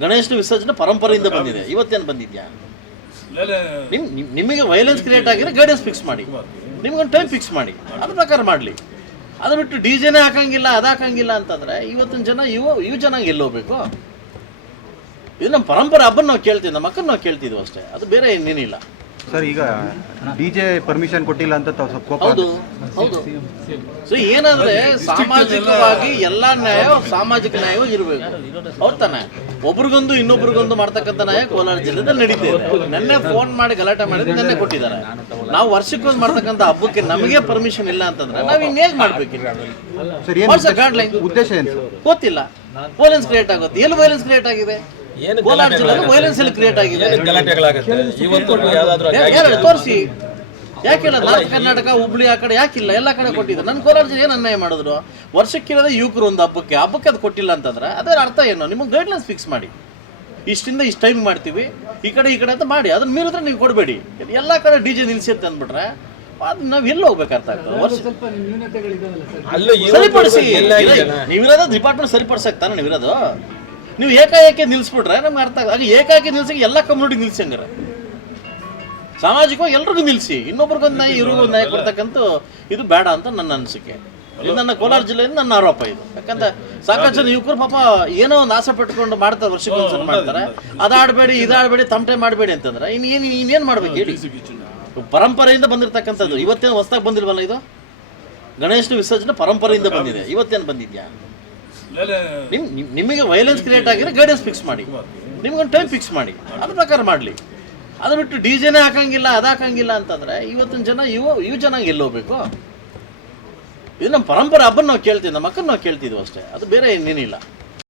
ಗಣೇಶನ ವಿಸರ್ಜನೆ ಪರಂಪರೆಯಿಂದ ಬಂದಿದೆ. ಇವತ್ತೇನು ಬಂದಿದ್ಯಾ? ನಿಮ್ ನಿಮ್- ನಿಮಗೆ ವೈಲೆನ್ಸ್ ಕ್ರಿಯೇಟ್ ಆಗಿದ್ರೆ ಗೈಡೆನ್ಸ್ ಫಿಕ್ಸ್ ಮಾಡಿ. ನಿಮ್ಗೊಂದು ಟೈಮ್ ಫಿಕ್ಸ್ ಮಾಡಿ. ಅದ್ರ ಪ್ರಕಾರ ಮಾಡಲಿ. ಅದು ಬಿಟ್ಟು ಡಿ ಜೆನೇ ಹಾಕಂಗಿಲ್ಲ ಅದು ಹಾಕಂಗಿಲ್ಲ ಅಂತಂದ್ರೆ ಇವತ್ತಿನ ಜನ ಯುವ ಯುವ ಜನ ಎಲ್ಲೋಗ್ಬೇಕು ಇದು ನಮ್ಮ ಪರಂಪರೆ ಹಬ್ಬನ ನಾವು ಕೇಳ್ತೀವಿ ನಮ್ಮ ಅಕ್ಕನ ನಾವು ಕೇಳ್ತಿದ್ವಿ ಅಷ್ಟೇ. ಅದು ಬೇರೆ ಇನ್ನೇನಿಲ್ಲ ಸರ್ ಈಗ ಡಿಜೆ ಪರ್ಮಿಷನ್ ಕೊಟ್ಟಿಲ್ಲ ಅಂತ ತಾವು ಸ್ವಲ್ಪ ಕೋಪ ಹೌದು ಹೌದು. ಸೊ ಏನಂದ್ರೆ ಸಾಮಾಜಿಕವಾಗಿ ಎಲ್ಲಾ ನ್ಯಾಯ ಸಾಮಾಜಿಕ ನ್ಯಾಯವೂ ಇರಬೇಕು. ಹೌದ್ ತಾನೆ? ಒಬ್ರಿಗೊಂದು ಇನ್ನೊಬ್ರಿಗೊಂದು ಮಾಡ್ತಕ್ಕಂಥ ನ್ಯಾಯ ಕೋಲಾರ ಜಿಲ್ಲೆದಲ್ಲಿ ನಡೀತಿದೆ ನೆನ್ನೆ ಫೋನ್ ಮಾಡಿ ಗಲಾಟೆ ಮಾಡಿದ್ರೆ ನೆನ್ನೆ ಕೊಟ್ಟಿದ್ದಾರೆ. ನಾವು ವರ್ಷಕ್ಕೊಂದು ಮಾಡ್ತಕ್ಕಂಥ ಹಬ್ಬಕ್ಕೆ ನಮಗೆ ಪರ್ಮಿಷನ್ ಇಲ್ಲ ಅಂತಂದ್ರೆ ನಾವು ಇನ್ನೇನ್ ಮಾಡ್ಬೇಕು ಸರ್ ಏನು What's the guideline? ಉದ್ದೇಶ ಏನು ಗೊತ್ತಿಲ್ಲ. ವೈಲೆನ್ಸ್ ಕ್ರಿಯೇಟ್ ಆಗುತ್ತೆ. ಎಲ್ಲಿ ವೈಲೆನ್ಸ್ ಕ್ರಿಯೇಟ್ ಆಗಿದೆ? ಏನು ಕೋಲಾರ ಜಿಲ್ಲೆ ವೈಲೆನ್ಸ್ ಎಲ್ಲಿ ಕ್ರಿಯೇಟ್ ಆಗಿದೆ. ಗಲಾಟೆಗಳಾಗುತ್ತೆ? ಇವತ್ತು ಯಾವ್ದಾದ್ರು ಯಾರು ತೋರಿಸಿ. ಯಾಕಿಲ್ಲ ನಾರ್ತ್ ಕರ್ನಾಟಕ ಹುಬ್ಳಿ ಆ ಕಡೆ ಯಾಕಿಲ್ಲ? ಎಲ್ಲ ಕಡೆ ಕೊಟ್ಟಿದ್ದಾರೆ ನನ್ನ ಕೋಲಾರ ಜಿಲ್ಲೆ ಏನು ಅನ್ಯಾಯ ಮಾಡಿದ್ರು? ವರ್ಷಕ್ಕಿರೋದೇ ಯುವಕರು ಒಂದು ಹಬ್ಬಕ್ಕೆ. ಹಬ್ಬಕ್ಕೆ ಅದು ಕೊಟ್ಟಿಲ್ಲ ಅಂತಂದ್ರೆ ಅದರ ಅರ್ಥ ಏನು? ನಿಮಗೆ ಗೈಡ್ಲೈನ್ಸ್ ಫಿಕ್ಸ್ ಮಾಡಿ. ಇಷ್ಟಿಂದ ಇಷ್ಟು ಟೈಮ್ ಮಾಡ್ತೀವಿ. ಈ ಕಡೆ ಈ ಕಡೆ ಅಂತ ಮಾಡಿ. ಅದನ್ನ ಮೀರಿದ್ರೆ ನೀವು ಕೊಡಬೇಡಿ. ಎಲ್ಲ ಕಡೆ ಡಿ ಜೆ ನಿಲ್ಸುತ್ತೆ ಅಂದ್ಬಿಟ್ರೆ ಅದು ನಾವು ಎಲ್ಲಿ ಹೋಗ್ಬೇಕು ಅರ್ಥ ಆಗ್ತದೆ? ಸರಿಪಡಿಸಿ. ನೀವಿರೋದು ಡಿಪಾರ್ಟ್ಮೆಂಟ್ ಸರಿಪಡಿಸಕ್ ತಾನೆ ನೀವಿರೋದು? ನೀವು ಏಕಾಏಕಿ ನಿಲ್ಸ್ಬಿಟ್ರೆ ನಮ್ಗೆ ಅರ್ಥ ಆಗ ಏಕಾಏಕಿ ನಿಲ್ಸಕ್ಕೆ ಎಲ್ಲ ಕಮ್ಯುನಿಟಿ ನಿಲ್ಸಿ ಹಂಗಾರೆ. ಸಾಮಾಜಿಕವಾಗಿ ಎಲ್ರಿಗೂ ನಿಲ್ಸಿ. ಇನ್ನೊಬ್ರಿಗೊಂದು ನಾಯಿ ಇವ್ರಿಗೊಂದು ನಾಯಿ ಕೊಡ್ತಕ್ಕಂಥ ಇದು ಬೇಡ ಅಂತ ನನ್ನ ಅನಿಸಿಕೆ. ಇದು ನನ್ನ ಕೋಲಾರ ಜಿಲ್ಲೆಯಿಂದ ನನ್ನ ಆರೋಪ ಇದು. ಯಾಕಂದ್ರೆ ಸಾಕಷ್ಟು ಜನ ಯುವಕರು ಪಾಪ ಏನೋ ಒಂದು ಆಸೆ ಪಟ್ಕೊಂಡು ಮಾಡ್ತಾರೆ ವರ್ಷಕ್ಕೆ ಒಂದ್ಸಲ ಮಾಡ್ತಾರೆ. ಅದಾಡಬೇಡಿ ಇದಾಡಬೇಡಿ ತಮಟೆ ಮಾಡಬೇಡಿ ಅಂತಂದ್ರೆ. ಇನ್ನು ಏನು ಇನ್ನೇನು ಮಾಡ್ಬೇಕು ಹೇಳಿ? ಪರಂಪರೆಯಿಂದ ಬಂದಿರತಕ್ಕಂಥದ್ದು. ಇವತ್ತೇನು ಹೊಸ್ದಾಗಿ ಬಂದಿಲ್ವಲ್ಲ ಇದು? ಗಣೇಶನ ವಿಸರ್ಜನೆ ಪರಂಪರೆಯಿಂದ ಬಂದಿದೆ. ಇವತ್ತೇನು ಬಂದಿದ್ಯಾ? ನಿಮ್ ನಿಮ್- ನಿಮಗೆ ವೈಲೆನ್ಸ್ ಕ್ರಿಯೇಟ್ ಆಗಿದ್ರೆ ಗೈಡೆನ್ಸ್ ಫಿಕ್ಸ್ ಮಾಡಿ. ನಿಮ್ಗೊಂದು ಟೈಮ್ ಫಿಕ್ಸ್ ಮಾಡಿ. ಅದ್ರ ಪ್ರಕಾರ ಮಾಡಲಿ. ಅದು ಬಿಟ್ಟು ಡಿ ಜೆನೇ ಹಾಕಂಗಿಲ್ಲ ಅದು ಹಾಕಂಗಿಲ್ಲ ಅಂತಂದ್ರೆ ಇವತ್ತಿನ ಜನ ಯುವ ಯುವ ಜನ ಎಲ್ಲೋಗ್ಬೇಕು ಇದು ನಮ್ಮ ಪರಂಪರೆ ಹಬ್ಬನ ನಾವು ಕೇಳ್ತೀವಿ ನಮ್ಮ ಅಕ್ಕನ ನಾವು ಕೇಳ್ತಿದ್ವಿ ಅಷ್ಟೇ. ಅದು ಬೇರೆ ಇನ್ನೇನಿಲ್ಲ